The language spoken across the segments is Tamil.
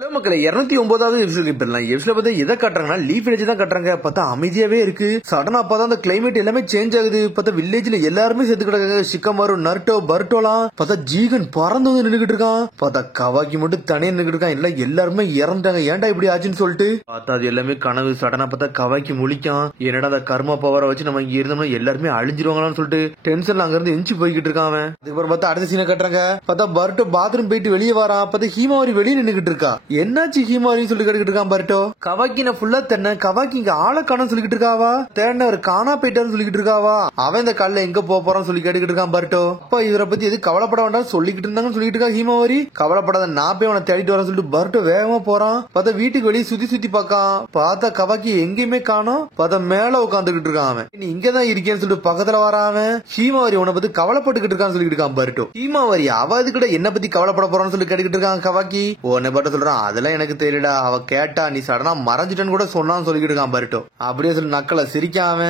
மக்களை 209வது எபிசோட் போயிடலாம். எபிசோட் பார்த்தா எதை காட்டுறாங்கன்னா லீஃப் வில்லேஜ் தான் காட்டுறாங்க. பார்த்தா அமைதியாவே இருக்கு. சடனா பார்த்தா அந்த கிளைமேட் எல்லாமே சேஞ்ச் ஆகுது. பார்த்தா வில்லேஜ்ல எல்லாருமே செத்து கிடக்காங்க. Shikamaru, Naruto, பர்டோலாம். பார்த்தா ஜீகன் பறந்து வந்து நின்னுகிட்டு இருக்கான். பார்த்தா கவாக்கி மட்டும் தனியா நின்னுகிட்டு இருக்கான். இல்ல எல்லாருமே இறந்துட்டாங்க. ஏன்டா இப்படி ஆச்சுன்னு சொல்லிட்டு பார்த்தா அது எல்லாமே கனவு. சடனா பார்த்தா கவாக்கி முழிக்கான். என்னடா அந்த கர்மா பவரை வச்சு நம்ம இங்க இருந்தோம்னா எல்லாருமே அழிஞ்சிருவாங்களான்னு சொல்லிட்டு டென்ஷன்ல அங்க இருந்து எஞ்சி போய்கிட்டு இருக்கான். அதுக்கப்புறம் பார்த்தா அடுத்த சீனை கட்டுறாங்க. பார்த்தா பர்டோ பாத்ரூம் போயிட்டு வெளியே வரான். பார்த்தா ஹீமாவரி வெளியே நின்னுகிட்டு இருக்கா. என்னாச்சு ஹீமாரின்னு சொல்லி கேட்டுக்கிட்டு இருக்கான் பர்டோ. கவாக்கி நான் ஃபுல்லா தென்ன கவாக்கி இங்க ஆளை காண சொல்லிக்கிட்டு இருக்காவா. தேடின ஒரு காணா போயிட்டான்னு சொல்லிக்கிட்டு இருக்காவா. அவன் இந்த கல்ல எங்க போறான்னு சொல்லி கேட்டுக்கிட்டு இருக்கான் பர்டோ. அப்பா இவரை பத்தி எது கவலைப்பட வேண்டாம் சொல்லிக்கிட்டு இருந்தாங்கன்னு சொல்லிட்டு இருக்கா ஹீமாவரி. கவலைப்படாத நான் போய் அவனை தேடிட்டு வரேன் சொல்லிட்டு பர்டோ வேகமா போறான். பார்த்தா வீட்டுக்கு வெளியே சுத்தி பாக்கான். பார்த்தா கவாக்கி எங்கேயுமே காணோம். பார்த்தா மேல உட்காந்துக்கிட்டு இருக்கான். அவன் நீ இங்கதான் இருக்கேன்னு சொல்லிட்டு பக்கத்துல வரான். ஹீமாவரி உன்னை பத்தி கவலைப்பட்டுக்கிட்டு இருக்கான்னு சொல்லிட்டு இருக்கான் பர்டோ. ஹீமாவரி அவ அதுக்கிட்ட என்ன பத்தி கவலைப்பட போறான்னு சொல்லி கேட்டுக்கிட்டு இருக்கான் கவாக்கி. உன்னை பர்டோ சொல்றான் அதெல்லாம் எனக்கு தெரியடா. அவ கேட்டா நீ சடனா மறைஞ்சிட்டன்னு கூட சொன்னான்னு சொல்லிக்கிட்டு இருக்கான் பர்டோ. அப்படியே சொல்லி நக்கல சிரிக்காம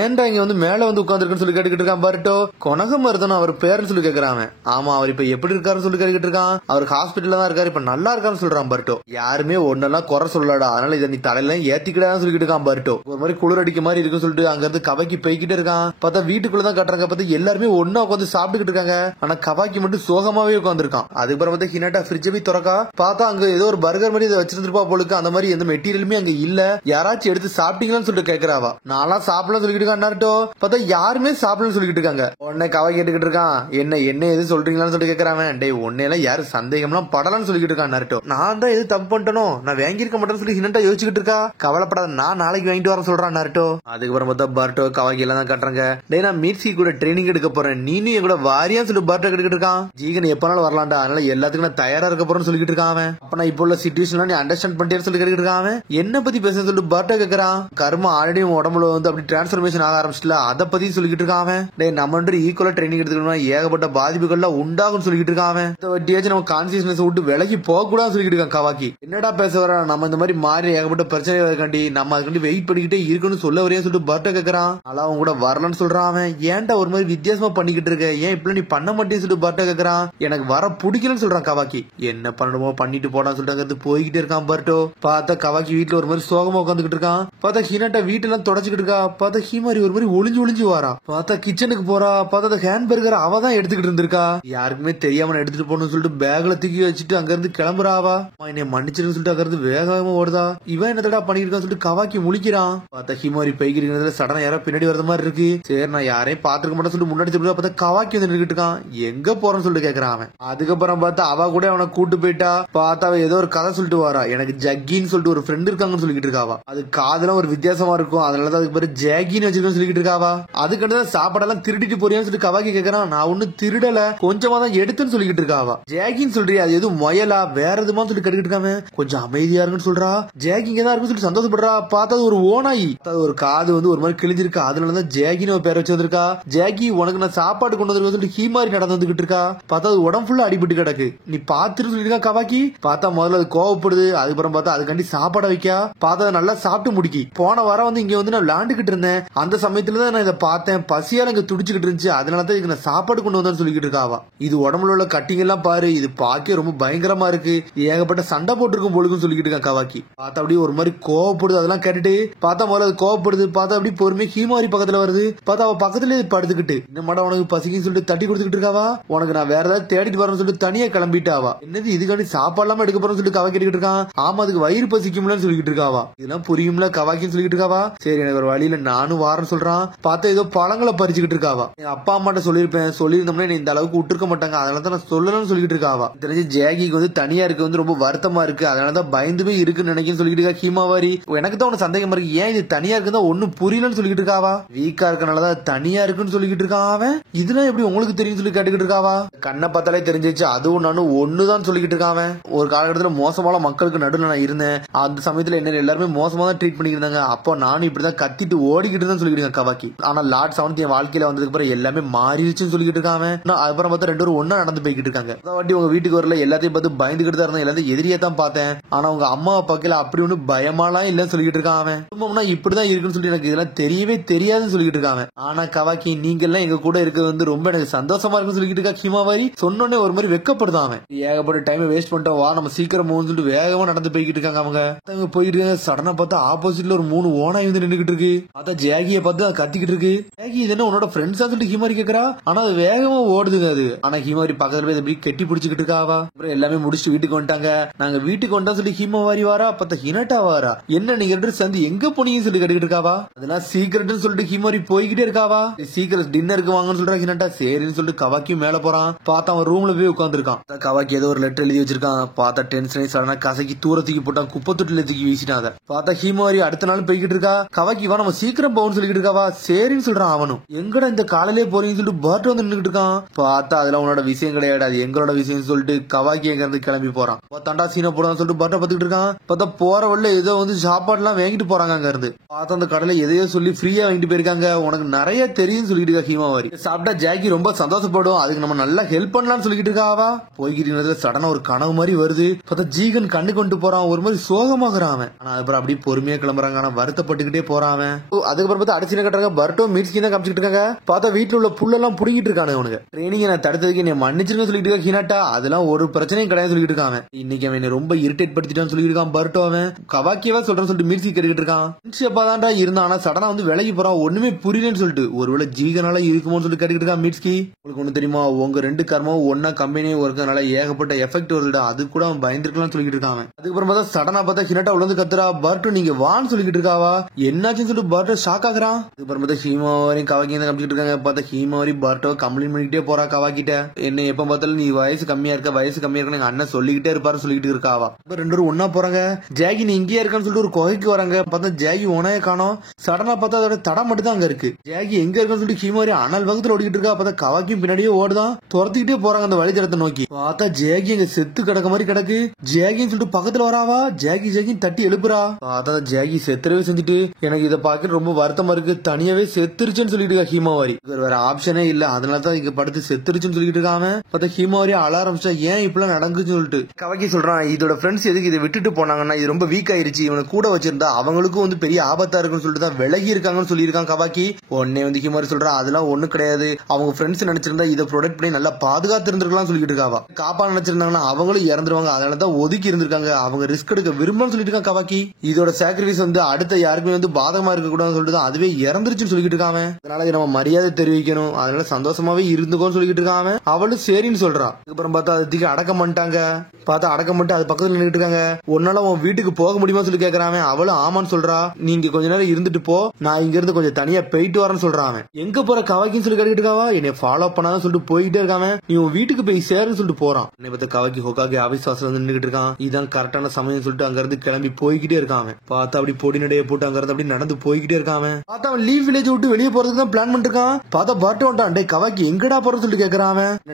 ஏன்டா இங்க வந்து மேல வந்து உட்காந்துருக்குன்னு சொல்லி கேட்டுக்கிட்டு இருக்கான் பர்டோ. கொனகமருதன் அவர் பேருன்னு சொல்லி கேக்குறான். ஆமா அவர் இப்ப எப்படி இருக்காருன்னு சொல்லி கேட்டுக்கிட்டு இருக்கான். அவருக்கு ஹாஸ்பிட்டல்ல தான் இருக்காரு. இப்ப நல்லா இருக்கான்னு சொல்றான் பர்டோ. யாருமே ஒன்னெல்லாம் குறை சொல்லடா. அதனால இதை நீ தலையில ஏத்திக்கிடான்னு சொல்லிக்கிட்டு இருக்கான் பர்டோ. ஒரு மாதிரி குளிர் அடிக்க மாதிரி இருக்குன்னு சொல்லிட்டு அங்க இருந்து கவாக்கி போய்கிட்டு இருக்கான். பார்த்தா வீட்டுக்குள்ளதான் கட்டுறாங்க. பார்த்தா எல்லாருமே ஒன்னா உட்காந்து சாப்பிட்டுக்கிட்டு இருக்காங்க. ஆனா கவாக்கி மட்டும் சோகமாவே உட்காந்துருக்கான். அதுக்கப்புறம் பார்த்தா ஹினாட்டா ஃப்ரிட்ஜ் போய் திறக்கா. பார்த்தா அங்க ஏதோ ஒரு பர்கர் மாதிரி வச்சிருந்துருப்பா போலுக்கு. அந்த மாதிரி எந்த மெட்டீரியலுமே அங்க இல்ல. யாராச்சும் எடுத்து சாப்பிட்டீங்களான்னு சொல்லிட்டு கேக்குறாவா. நான்லாம் சாப்பிடலாம் சொல்லிட்டு இருக்கான் நருட்டோ. பார்த்தா யாருமே சாப்பிடலன்னு சொல்லிட்டு இருக்காங்க. உடனே கவாக்கி கேட்டுக்கிட்டு இருக்கான் என்ன எது சொல்றீங்களான்னு சொல்லிட்டு கேக்குறான். டேய் உன்னையெல்லாம் யாரு சந்தேகம்லாம் படலான்னு சொல்லிட்டு இருக்கான் நருட்டோ. நான் தான் எது தப்பு பண்ணிட்டனோ நான் வாங்கியிருக்க மாட்டேன்னு சொல்லி ஹினாட்டா யோசிச்சுக்கிட்டு இருக்கா. கவலைப்படாத நான் நாளைக்கு வாங்கிட்டு வரேன் சொல்றான் நருட்டோ. அதுக்கப்புறம் பார்த்தா பர்டோ கவாக்கி எல்லாம் தான் கட்டுறாங்க. டேய் நான் மீட்சி கூட ட்ரைனிங் எடுக்க போறேன் நீனும் என் கூட வாரியான்னு சொல்லி பர்டோ கேட்டுக்கிட்டு இருக்கான். ஜீகன் எப்பனாலும் வரலாம்டா அதனால எல்லாத்துக்கும் நான் தயாரா இருக்க போறேன்னு சொல்லிட்டு இருக்கான். அப்ப நான் இப்போ உள்ள சிச்சுவேஷன் நீ அண்டர்ஸ்டாண்ட் பண்ணிட்டேன்னு சொல்லி கேட்டுக்கிட்டு இருக்கான். என்ன பத்தி பேசுன்னு சொல்லிட்டு பர்டோ கேக்குறான். கர்மா ஆல்ரெடி உடம்புல வந்து அப்படி டிரான்ஸ்பர்மேஷன் ஆக ஆரம்பிச்சுல அதை பத்தி சொல்லிக்கிட்டு இருக்கான். டேய் நம்ம ஈக்குவலா ட்ரைனிங் எடுத்துக்கணும் ஏகப்பட்ட பாதிப்புகள்லாம் உண்டாகும் சொல்லிட்டு இருக்கான். நம்ம கான்சியஸ்னஸ் விட்டு விலகி போக கூடாது சொல்லிட்டு இருக்கான் கவாக்கி. என்னடா பேச வர நம்ம இந்த மாதிரி மாறி ஏகப்பட்ட பிரச்சனை இருக்காண்டி நம்ம அதுக்காண்டி வெயிட் பண்ணிக்கிட்டே இருக்கணும்னு சொல்ல வரையா சொல்லிட்டு பர்டோ கேக்குறான். ஆனா அவங்க கூட வரலன்னு சொல்றான். ஏன்டா ஒரு மாதிரி வித்தியாசமா பண்ணிக்கிட்டு இருக்க ஏன் இப்படி நீ பண்ண மாட்டேன்னு சொல்லிட்டு பர்டோ கேக்குறான். எனக்கு வர பிடிக்கலன்னு சொல்றான் கவாக்கி. என்ன பண்ணணுமோ பண்ணிட்டு போடான்னு சொல்லிட்டு போய்கிட்டே இருக்கான் பர்டோ. பார்த்தா கவாக்கி வீட்டுல ஒரு மாதிரி சோகமா உட்காந்துக்கிட்டு இருக்கான். பார்த்தா ஹினாட்டா வீட்டெல்லாம் தொடச்சுக்கிட்டு இருக்கா. பார்த்தா ஹீமாரி ஒரு மாதிரி ஒளிஞ்சு வாரா. பார்த்தா கிச்சனுக்கு போறா. பார்த்தா ஹேண்ட் பர்கர் அவ தான் எடுத்துக்கிட்டு இருந்திருக்கா. யாருக்குமே தெரியாம எடுத்துட்டு போகணும்னு சொல்லிட்டு பேக்ல தூக்கி வச்சுட்டு அங்க இருந்து கிளம்புறாவா. என்னை மன்னிச்சிருன்னு சொல்லிட்டு அங்க இருந்து வேகமா ஓடுதா. இவன் என்னடா பண்ணிருக்கான்னு சொல்லிட்டு கவாக்கி முழிக்கிறான். பார்த்தா ஹீமாரி பைக்கிறதுல சடனா யாரோ பின்னாடி வர மாதிரி இருக்கு. சரி நான் யாரையும் பாத்துக்க மாட்டேன்னு சொல்லிட்டு முன்னாடி திரும்ப பார்த்தா கவாக்கி வந்து நின்றுட்டு இருக்கான். எங்க போறேன்னு சொல்லிட்டு கேக்குறான். அதுக்கப்புறம் பார்த்தா அவ கூட அவனை கூட்டு போயிட்டா. பார்த்தா அவ ஏதோ ஒரு கதை சொல்லிட்டு வரா. எனக்கு ஜக்கின்னு சொல்லிட்டு ஒரு ஃப்ரெண்ட் இருக்காங்கன்னு சொல்லிட்டு இருக்காவா. அது காதெல்லாம் ஒரு வித்தியாசமா இருக்கும் அதனாலதான் அதுக்கு பேரு ஜாகின்னு வச்சிருக்கேன்னு சொல்லிட்டு இருக்காவா. அதுக்கடுத்து சாப்பாடெல்லாம் திருடிட்டு போறியான்னு சொல்லிட்டு கவாக்கி கேக்குறான். நான் ஒன்னும் திருடல கொஞ்சமா தான் எடுத்துன்னு சொல்லிட்டு இருக்காவா. ஜாகின்னு சொல்றியா அது எதுவும் முயலா வேற எதுமா சொல்லிட்டு கேட்டுக்கிட்டு இருக்காம கொஞ்சம் அமைதியா இருக்குன்னு சொல்றா. ஜாகி இங்க தான் இருக்குன்னு சொல்லிட்டு சந்தோஷப்படுறா. பார்த்தா ஒரு ஓனாயி ஒரு காது வந்து ஒரு மாதிரி கிழிஞ்சிருக்கா. அதனாலதான் ஜாகின்னு பேர் வச்சு வந்திருக்கா. ஜாகி உனக்கு நான் சாப்பாடு கொண்டு வந்து சொல்லிட்டு ஹீமாரி நடந்து வந்துகிட்டு இருக்கா. பார்த்தா அது உடம்பு ஃபுல்லா அடிபட்டு கிடக்கு. நீ பாத்துட்டு சொல்லிருக்கா கவாக்கி. பார்த்தா முதல்ல அது கோவப்படுது. அதுக்கப்புறம் பார்த்தா அதுக்காண்டி சாப்பாட வைக்கா. பார்த்தா நல்லா சாப்பிட்டு முடிக்கி. போன வாரம் வந்து இங்க வந்து நான் விளாண்டுகிட்டு இருந்தேன். அந்த சமயத்துலதான் நான் இதை பார்த்தேன். பசியால இங்க துடிச்சுக்கிட்டு இருந்துச்சு. அதனாலதான் இதுக்கு நான் சாப்பாடு கொண்டு வந்தேன்னு சொல்லிக்கிட்டு இருக்காவா. இது உடம்புல உள்ள கட்டிங் எல்லாம் பாரு. இது பாக்க ரொம்ப பயங்கரமா இருக்கு. ஏகப்பட்ட சண்டை போட்டுருக்கும் போலுக்குன்னு சொல்லிக்கிட்டு இருக்கான் கவாக்கி. பார்த்தா அப்படியே ஒரு மாதிரி கோவப்படுது. அதெல்லாம் கேட்டுட்டு பார்த்தா முதல்ல அது கோவப்படுது. பார்த்தா அப்படி பொறுமையா ஹீமாரி பக்கத்துல வருது. பார்த்தா அவ பக்கத்துல படுத்துக்கிட்டு இந்த மாட உனக்கு பசிக்குன்னு சொல்லிட்டு தட்டி கொடுத்துக்கிட்டு இருக்காவா. உனக்கு நான் வேற ஏதாவது தேடிட்டு வரேன்னு சொல்லிட்டு தனியா கிளம்பிட்டாவா. என்னது இதுக்காண்டி சாப்பாடு எல்லாம் எடுக்க போறேன்னு சொல்லிட்டு கவா கேட்டுக்கிட்டு இருக்கான். ஆமா அதுக்கு வயிறு பசிக்கும்லன்னு சொல்லிக்கிட்டு இருக்காவா. இதெல்லாம் புரியும்ல கவாக்கின்னு சொல்லிட்டு இருக்காவா. சரி எனக்கு ஒரு வழியில நானும் வாரன்னு சொல்றான். பார்த்தா ஏதோ பழங்களை பறிச்சுக்கிட்டு இருக்காவா. எங்க அப்பா அம்மாட்ட சொல்லிருப்பேன் சொல்லியிருந்தோம்னா இந்த அளவுக்கு விட்டுருக்க மாட்டாங்க அதனாலதான் நான் சொல்லணும்னு சொல்லிட்டு இருக்காவா. தெரிஞ்சு ஜாகிக்கு வந்து தனியா இருக்கு வந்து ரொம்ப வருத்தமா இருக்கு அதனாலதான் பயந்து போய் இருக்குன்னு நினைக்கிறேன்னு சொல்லிட்டு இருக்கா ஹீமாவாரி. எனக்கு தான் உனக்கு சந்தேகமா இருக்கு ஏன் இது தனியா இருக்குதான் ஒன்னும் புரியலன்னு சொல்லிட்டு இருக்காவா. வீக்கா இருக்கனாலதான் தனியா இருக்குன்னு சொல்லிட்டு இருக்கான் அவன். இதெல்லாம் எப்படி உங்களுக்கு தெரியும் சொல்லி கேட்டுக்கிட்டு இருக்காவா. கண்ணை பார்த்தாலே தெரிஞ்சிச்சு அதுவும் நானும் ஒண்ணுதான் சொல்லிக்கிட்டு இருக்கான். ஒரு காலகட்டத்தில் மோசமான மக்களுக்கு நடுவில் நான் இருந்தேன். அந்த சமயத்துல என்ன எல்லாருமே மோசமா தான் ட்ரீட் பண்ணிருந்தாங்க. அப்போ நானும் இப்படிதான் கத்திட்டு ஓடிக்கிட்டு தான் சொல்லிட்டு இருக்கேன் கவாக்கி. ஆனா லார்ட் செவன்த் என் வாழ்க்கையில வந்ததுக்கு அப்புறம் எல்லாமே மாறிடுச்சுன்னு சொல்லிட்டு இருக்காங்க. அப்புறம் பார்த்தா ரெண்டு பேரும் ஒன்னா நடந்து போய்கிட்டு இருக்காங்க. வாட்டி உங்க வீட்டுக்கு வரல எல்லாத்தையும் பார்த்து பயந்துகிட்டு தான் இருந்தேன். எல்லாத்தையும் எதிரியா தான் பார்த்தேன். ஆனா உங்க அம்மா அப்பாக்கல அப்படி ஒண்ணு பயமாலாம் இல்லன்னு சொல்லிட்டு இருக்காங்க. குடும்பம்னா இப்படிதான் இருக்குன்னு சொல்லி எனக்கு இதெல்லாம் தெரியவே தெரியாதுன்னு சொல்லிட்டு இருக்காங்க. ஆனா கவாக்கி நீங்க எல்லாம் எங்க கூட இருக்கிறது வந்து ரொம்ப எனக்கு சந்தோஷமா இருக்குன்னு சொல்லிட்டு இருக்கா ஹீமாவாரி. சொன்னோடனே ஒரு மாதிரி வெக்கப்படுதான். ஏகப்பட்ட டைம் வேஸ்ட் பண்ணிட்டோம் வா நம்ம சீக்கிரம் சீக்கிரம் சொல்லிட்டு வேகமா நடந்து போய்கிட்டு இருக்காங்க. அவங்க போயிட்டு இருக்காங்க. சடனா பார்த்தா ஆப்போசிட்ல ஒரு 3 ஓனாய் வந்து நின்னுகிட்டு இருக்கு. அதான் ஜாகிய பார்த்து அது கத்திக்கிட்டு இருக்கு. ஜாகி இது என்ன உன்னோட ஃப்ரெண்ட்ஸா சொல்லிட்டு ஹிமாரி கேக்குறா. ஆனா அது வேகமா ஓடுதுங்க அது. ஆனா ஹிமாரி பக்கத்துல போய் எப்படி கெட்டி பிடிச்சிக்கிட்டு இருக்காவா. அப்புறம் எல்லாமே முடிச்சுட்டு வீட்டுக்கு வந்துட்டாங்க. நாங்க வீட்டுக்கு வந்தா சொல்லி ஹிமாரி வாரா, பார்த்தா ஹினட்டா வாரா. என்ன நீங்க ரெண்டு சேர்ந்து எங்க போனீங்கன்னு சொல்லி கேட்டுக்கிட்டு இருக்காவா. அதெல்லாம் சீக்கிரட்னு சொல்லிட்டு ஹிமாரி போய்கிட்டே இருக்காவா. சீக்கிரம் டின்னருக்கு வாங்கன்னு சொல்றா ஹினட்டா. சரின்னு சொல்லிட்டு கவாக்கி மேல போறான். பார்த்தா அவன் ரூம்ல போய் உட்காந்துருக்கான். கவாக்கி ஏதோ ஒரு லெட்டர் எழுதி வச்சிருக்கான். பார்த்தா டென்ஷன் சடனா கசக்கி தூரத்துக்கு போட்டான். குப்பை தொட்டில தூக்கி வீசிட்டான். அதை பார்த்தா ஹிமாரி அடுத்த நாள் போய்கிட்டு இருக்கா. கவாக்கி வா நம்ம சீக்கிரம் போகணும்னு சொல்லிட்டு இருக்காவா. சரின்னு சொல்றான் அவனும். எங்கடா இந்த காலையிலே போறீங்கன்னு சொல்லிட்டு பர்ட் வந்து நின்னுட்டு இருக்கான். பார்த்தா அதெல்லாம் உன்னோட விஷயம் கிடையாது, எங்களோட விஷயம் சொல்லிட்டு கவாக்கி எங்க இருந்து கிளம்பி போறான். தண்டா சீனை போடான்னு சொல்லிட்டு பர்ட்டை பார்த்துட்டு இருக்கான். பார்த்தா போற வழியில ஏதோ வந்து சாப்பாடு எல்லாம் வாங்கிட்டு போறாங்க அங்க இருந்து. பார்த்தா அந்த கடையில எதையோ சொல்லி ஃப்ரீயா வாங்கிட்டு போயிருக்காங்க. உனக்கு நிறைய தெரியும் சொல்லிட்டு இருக்கா ஹிமாவாரி. சாப்பிட்டா ஜாக்கி ரொம்ப சந்தோஷப்படும், அதுக்கு நம்ம நல்லா ஹெல்ப் பண்ணலாம்னு சொல்லிட்டு இருக்காவா. போய்கிட்டு சடனா ஒரு கனவு மாதிரி வருது. பார்த்தா ஜீகன் கண்ணு கொண்டு போறான். ஒரு மாதிரி சோகமாகறான் அவன். ஆனா அதுக்கப்புறம் அப்படியே பொறுமையா கிளம்புறாங்க. ஆனா வருத்தப்பட்டுக்கிட்டே போறான் அவன். அதுக்கப்புறம் பார்த்தா அடிச்சு கட்டுறாங்க. பர்ட்டோ மீட்ஸ்கி தான் காமிச்சிட்டு இருக்காங்க. பார்த்தா வீட்டுல உள்ள புல்லெல்லாம் புடிங்கிட்டு இருக்கானு அவனுக்கு. ட்ரைனிங் நான் தடுத்ததுக்கு நீ மன்னிச்சிருக்க சொல்லிட்டு இருக்க ஹினாட்டா. அதெல்லாம் ஒரு பிரச்சனையும் கிடையாது சொல்லிட்டு இருக்கான். இன்னைக்கு அவன் ரொம்ப இரிட்டேட் படுத்திட்டான்னு சொல்லிட்டு இருக்கான் பர்ட்டோ. அவன் கவாக்கியவா சொல்றேன்னு சொல்லிட்டு மீட்ஸ்கி கேட்டுக்கிட்டு இருக்கான். தான்டா இருந்தான். ஆனா சடனா வந்து விலகி போறான். ஒண்ணுமே புரியலன்னு சொல்லிட்டு. ஒருவேளை ஜீகனால இருக்குமோன்னு சொல்லிட்டு கேட்டுக்கிட்டு இருக்கான் மீட்ஸ்கி. உங்களுக்கு ஒண்ணு தெரியுமா, உங்க ரெண்டு கர்மாவும் ஒன்னா கம்பெனியும் இருக்கிறதுனால ஏகப்பட்ட எஃபெக்ட் வருதுடா, அது கூட அவன் பயந்துருக்கலாம்னு சொல்லிட்டு இருக்கான். அதுக்கப்புறம் பார்த்தா சடனா பார்த்தா ஹினாட்டா உள்ள கத்துறா. பர்ட்டோ நீங்க வான்னு சொல்லிட்டு இருக்காவா. என்னாச்சுன்னு சொல்லிட்டு பர்ட்டோ ஷாக் ஆகுறான். அதுக்கப்புறம் பார்த்தா ஹீமாவரையும் கவாக்கி தான் காமிச்சிட்டு இருக்காங்க. பார்த்தா ஹீமாவரி பர்ட்டோ கம்ப்ளைண்ட் பண்ணிக்கிட்டே போறா கவாக்கிட்ட. என்ன எப்ப பார்த்தாலும் நீ வயசு கம்மியா இருக்க எங்க அண்ணன் சொல்லிக்கிட்டே இருப்பாரு சொல்லிட்டு இருக்காவா. ரெண்டு பேரும் ஒன்னா போறாங்க. ஜாகி நீ இங்கேயா இருக்கான்னு சொல்லிட்டு ஒரு குகைக்கு வராங்க. பார்த்தா ஜாகி உனைய காணோம். சடனா பார்த்தா அதோட தடம் மட்டும் தான் அங்க இருக்கு. ஜாகி எங்க இருக்கான்னு சொல்லிட்டு ஹீமாவரி அனல் வகத்துல ஓடிக்கிட்டு இருக்கா. பார்த்தா கவாக்கியும் பின்னாடியே ஓடுதான். துரத்திக்கிட்டே போறாங்க அந்த வழித்தடத்தை நோக்கி. பார்த்தா ஜாகி எங்க செத்து கிடக்க மாதிரி கிடக்கு. ஜாகின்னு சொல்லிட்டு பக்கத்துல வராவா. ஜாகி தட்டி எழுப்புறா. பார்த்தா ஜாகி செத்துறவே செஞ்சுட்டு எனக்கு இதை பார்க்க ரொம்ப வருத்தமா இருக்கு, தனியாவே செத்துருச்சுன்னு சொல்லிட்டு இருக்கா ஹீமாவாரி. வேற ஆப்ஷனே இல்ல, அதனால தான் இங்க படுத்து செத்துருச்சுன்னு சொல்லிட்டு இருக்காம. பார்த்தா ஹீமாவாரி அழ ஆரம்பிச்சா. ஏன் இப்பெல்லாம் நடக்குன்னு சொல்லிட்டு கவாக்கி சொல்றான். இதோட ஃப்ரெண்ட்ஸ் எதுக்கு இதை விட்டுட்டு போனாங்கன்னா இது ரொம்ப வீக் ஆயிருச்சு, இவனை கூட வச்சிருந்தா அவங்களுக்கும் வந்து பெரிய ஆபத்தா இருக்குன்னு சொல்லிட்டு தான் விலகி இருக்காங்கன்னு சொல்லியிருக்கான் கவாக்கி. உடனே வந்து ஹீமாவாரி சொல்றான் அதெல்லாம் ஒண்ணு கிடையாது, அவங்க ஃப்ரெண்ட்ஸ் நினைச்சிருந்தா இதை ப்ரொடெக்ட் பண்ணி நல்லா பாதுகாத்து இருந்திருக்கலாம் சொல்லிட்டு இருக்காவா. காப்பா நினைச்சிருந்தாங்கன்னா அவங்களும் இறந்துருவாங்க, அதனால தான் ஒதுக்கி இருந்திருக்காங்க, அவங்க ரிஸ்க் எடுக்க விரும்புன்னு சொல்லிட்டு இருக்கான் கவாக்கி. இதோட சாக்ரிஃபைஸ் வந்து அடுத்த யாருக்குமே வந்து பாதகமா இருக்க கூடாதுன்னு சொல்லிட்டு அதுவே இறந்துருச்சுன்னு சொல்லிட்டு இருக்காங்க. அதனால நம்ம மரியாதை தெரிவிக்கணும், அதனால சந்தோஷமாவே இருந்துக்கோன்னு சொல்லிட்டு இருக்காங்க. அவளும் சரின்னு சொல்றான். அதுக்கப்புறம் பார்த்தா அதுக்கு அடக்கம் பண்ணிட்டாங்க. பார்த்தா அடக்கம் பண்ணிட்டு அது பக்கத்துல நின்றுட்டு இருக்காங்க. உன்னால உன் வீட்டுக்கு போக முடியுமா சொல்லி கேக்குறான். அவளும் ஆமான்னு சொல்றா. நீங்க கொஞ்ச நேரம் இருந்துட்டு போ, நான் இங்க இருந்து கொஞ்சம் தனியா போயிட்டு வரேன்னு சொல்றான். எங்க போற கவாக்கின்னு சொல்லி கேட்டுட்டு இருக்காவா. என்னை ஃபாலோ பண்ணாதான் சொல்லிட்டு போயிட்டே இருக்காங்க. நீ உன் வீட்டுக்கு போய் சேருன்னு சொல்லிட்டு போறான். என்னை பார்த்து கவாக்கி ஹோகாகி ஆபீஸ் வாசல் வந்து நின்றுட்டு இருக்கான். இதான் கரெக்டான சமயம் சொல்லிட்டு அங்க இருந்து கிளம்பி போய்கிட்டே இருக்கான். பார்த்தா அப்படி பொடி நடைய போட்டு அங்க இருந்து அப்படி நடந்து போய்கிட்டே இருக்கான். பார்த்தா அவன் லீவ் வில்லேஜ் விட்டு வெளியே போறதுக்கு தான் பிளான் பண்ணிருக்கான். பார்த்தா பர்ட் வந்துட்டான். டே கவாக்கி எங்கடா போறன்னு சொல்லிட்டு கேக்குறான்.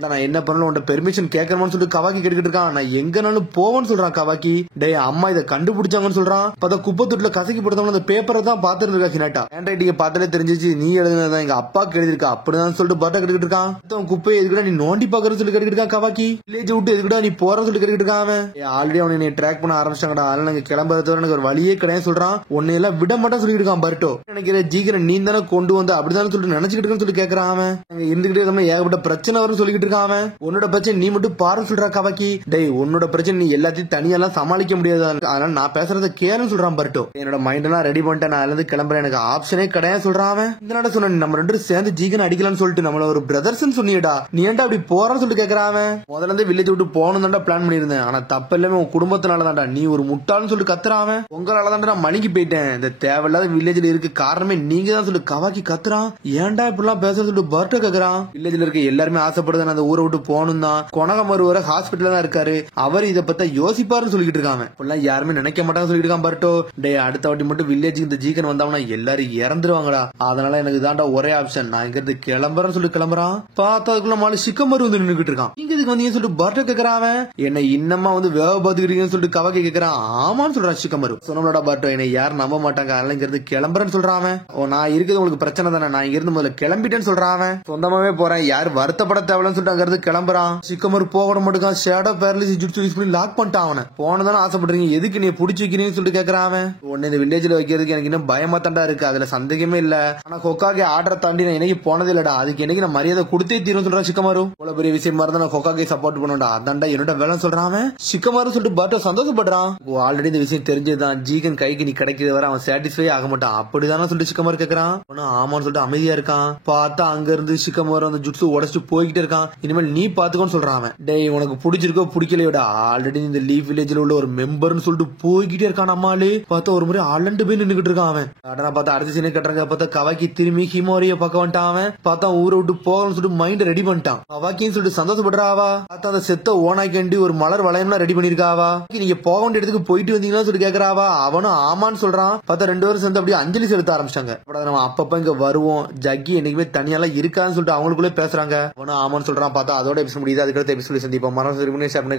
நான் என்ன பண்ணல உன்ட பெர்மிஷன் கேட்கணும்னு சொல்லிட்டு கவாக்கி கேட்டுக்கிட்டு இருக்கான். நான் எங்கனாலும் போவேன்னு சொல்றான் கவாக்கி. டே அம்மா இதை கண்டுபிடிச்சாங்கன்னு சொல்றான். பார்த்தா குப்பை தொட்டில கசக்கி போடுறவங்க அந்த பேப்பரை தான் பாத்துட்டு இருக்கா ஹினாட்டா. ஹேண்ட் ரைட்டிங்க பார்த்தாலே தெரிஞ்சிச்சு நீ எழுதுனதான் எங்க அப்பாக்கு எழுதிருக்கா அப்படிதான் சொல்லிட்டு பர்ட்டை கேட்டுக்கிட்டு இருக்கான். குப்பையை எதுக்குடா நீ நோண்டி பாக்குறன்னு சொல்லி கேட்டுக்கிட்டு இருக்கான் கவாக்கி. வில்லேஜ் விட்டு எதுக்குடா நீ போறன்னு சொல்லி கேட்டுக்கிட்டு இருக்கான். ஆல்ரெடி அவனை ட்ராக் பண்ண ஆரம்பிச்சாங்கடா, அதனால நாங்க கிளம்புறது எனக்கு ஒரு வழியே கிடையாது சொல்றான். உன்னை எல்லாம் விட மாட்டேன் சொல்லிட்டு இருக்கான் பர்ட்டோ. நினைக்கிற ஜீகன் நீ தானே கொண்டு வந்து அப்படிதான் சொல்லிட்டு நினைச்சுக்கிட்டு சொல்லி கேட்கறான். அவன் இருந்துகிட்டே ஏகப்பட்ட பிரச்சனை வரும்னு சொல்லிட்டு இருக்கான். உன்னோட பிரச்சனை நீ மட்டும் பாருன்னு சொல்றா கவாக்கி. டேய் உன்னோட பிரச்சனை நீ எல்லாத்தையும் தனியெல்லாம் சமாளிக்க முடியாது, அதனால நான் பேசுறத கேளுன்னு சொல்றான் பர்ட்டோ. என்னோட மைண்ட் எல்லாம் ரெடி பண்ணிட்டேன், நான் இருந்து கிளம்புறேன், எனக்கு ஆப்ஷனே கிடையாது சொல்றான். இதனால சொன்ன நம்ம ரெண்டு சேர்ந்து ஜீகன் அடிக்கலாம்னு சொல்லிட்டு நம்மள ஒரு பிரதர்ஸ் சொன்னியடா, நீ ஏன்டா அப்படி போறான்னு சொல்லிட்டு கேட்கறான். முதல்ல இருந்து வில்லேஜ் விட்டு போகணும் தான்டா பிளான் பண்ணிருந்தேன், ஆனா தப்பு எல்லாமே உன் குடும்பத்தினால தான்டா, நீ ஒரு முட்டாள்னு சொல்லிட்டு கத்துறான். உங்களால தான்டா நான் மணிக்கு போயிட்டேன், இந்த தேவையில்லாத வில்லேஜ்ல இருக்கு காரணமே நீங்க தான் சொல்லி கவாக்கி கத்துறான். ஏன்டா இப்படிலாம் பேச சொல்லிட்டு பர்ட்டோ கேக்குறான். வில்லேஜ்ல இருக்க எல்லாருமே ஆசைப்படுது அந்த ஊரை விட்டு போகணும் தான். கொனகமரு வர ஹாஸ்பிட்டல் தான் இருக்காரு, அவர் இதை பத்தி யோசிப்பாருன்னு சொல்லிட்டு இருக்காங்க. இப்பெல்லாம் யாருமே நினைக்க மாட்டாங்க சொல்லிட்டு இருக்கான் பர்ட்டோ. டே அடுத்த வாட்டி மட்டும் வில்லேஜுக்கு இந்த ஜீகன் வந்தாங்கன்னா எல்லாரும் இறந்துருவாங்கடா, அதனால எனக்கு தான்டா ஒரே ஆப்ஷன், நான் இங்க இருந்து கிளம்புறேன்னு சொல்லி கிளம்புறான். பார்த்தா அதுக்குள்ள மாலு சிக்கமரு வந்து நின்னுகிட்டு இருக்கான். நீங்க இதுக்கு வந்தீங்கன்னு சொல்லிட்டு பர்ட்டோ கேக்குறான். என்ன இன்னமா வந்து வேக பாத்துக்கிறீங்கன்னு சொல்லிட்டு கவாக்கி கேக்குறான். ஆமான்னு சொல்றான் சிக்கமரு. சொன்னோட பர்ட்டோ என்னை யாரும் நம்ப மாட்டாங்க, அதனால இங்க இருந்து கிளம்புறேன்னு சொல்றான். ஓ நான் இருக்குது உங்களுக்கு பிரச்சனை தானே, நான் இங்க இருந்து முதல்ல கிளம்பிட்டேன்னு சொல்றான். சொந்தமாவே போறேன், யார் வருத்தப்பட தேவையில்லைன்னு சொல்லிட்டு அங்க இருந்து கிளம்புறான். சிக்கமரு போக மாட்டேங்க, ஷேடோ பேரலிஸ் ஜுட்சு யூஸ் பண்ணி லாக் பண்ணிட்டான். அவனை போனதானே ஆசைப்படுறீங்க, எதுக்கு நீ புடிச்சு வைக்கிறீங்கன்னு சொல்லிட்டு கேக்குறான். உடனே இந்த வில்லேஜ்ல வைக்கிறதுக்கு எனக்கு இன்னும் பயமா தாண்டா இருக்கு, அதுல சந்தேகமே இல்ல, ஆனா ஹோகாகே ஆர்டரை தாண்டி நான் என்னைக்கு போனது இல்லடா, அதுக்கு என்னைக்கு நான் மரியாதை கொடுத்தே தீரும் சொல்றான் சிக்கமரு. இவ்வளவு பெரிய விஷயமா இருந்தா நான் ஹோகாகே சப்போர்ட் பண்ணுவேன்டா, அதான்டா என்னோட வேலை சொல்றான். சிக்கமாரு சொல்லிட்டு பர்ட்டோ சந்தோஷப்படுறான். ஆல்ரெடி இந்த விஷயம் தெரிஞ்சதுதான், ஜீகன் கைக்கு நீ கிடைக்கிறது வர அவன் சாட்டிஸ்ஃபை ஆக மாட்டான் அப்படிதானே சொல்லிட்டு சிக்கமாரு கேக்குறான். ஆமான்னு சொல்லிட்டு அமைதியா இருக்கான். பார்த்தா அங்க இருந்து சிக்கமாரு அந்த ஜுட்ஸு உடச்சிட்டு போய்கிட்டே இருக்கான். இனிமேல் நீ பாத்துக்கோன்னு சொல்றான் அவன். டேய் உனக்கு பிடிச்சிருக்கோ பிடிக்கலையோட, ஆல்ரெடி இந்த லீஃப் வில்லேஜ்ல உள்ள ஒரு மெம்பர்னு சொல்லிட்டு போய்கிட்டே இருக்கான் நம்மாலு. பார்த்தா ஒரு முறை அலண்டு போய் நின்னுகிட்டு இருக்கான் அவன். ஆனா பார்த்தா அடுத்த சீனே கட்டுறாங்க. பார்த்தா கவாக்கி திரும்பி ஹிமோரிய பக்கம் வந்துட்டான் அவன். பார்த்தா ஊரை விட்டு போகணும்னு சொல்லிட்டு மைண்ட் ரெடி பண்ணிட்டான். கவாக்கின்னு சொல்லிட்டு சந்தோஷப்படுறாவா. பார்த்தா அந்த செத்த ஓனாக்கண்டி ஒரு மலர் வளையம்லாம் ரெடி பண்ணிருக்காவா. நீங்க போக வேண்டிய இடத்துக்கு போயிட்டு வந்தீங்களா சொல்லிட்டு கேக்குறாவா. அவனும் ஆமான்னு சொல்றான். பார்த்தா 2 பேரும் சேர்ந்து அப்படியே அஞ்சலி செலுத்த ஆரம்பிச்சாங்க. நம்ம அப்பப்ப இங்க வருவோம், ஜக்கி என்னைக்குமே தனியாலாம் இருக்கான்னு சொல்லிட்டு அவங்களுக்குள்ளே பேசுறாங்க. அவனும் ஆமான்னு சொல்றான். பார்த்தா அதோட எபிசோட் முடியுது. அதுக்கடுத்த எபிசோட் சந்திப்போம். மரம்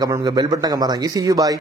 கமெண்ட் பெல் பட்டன் மறந்து see you bye.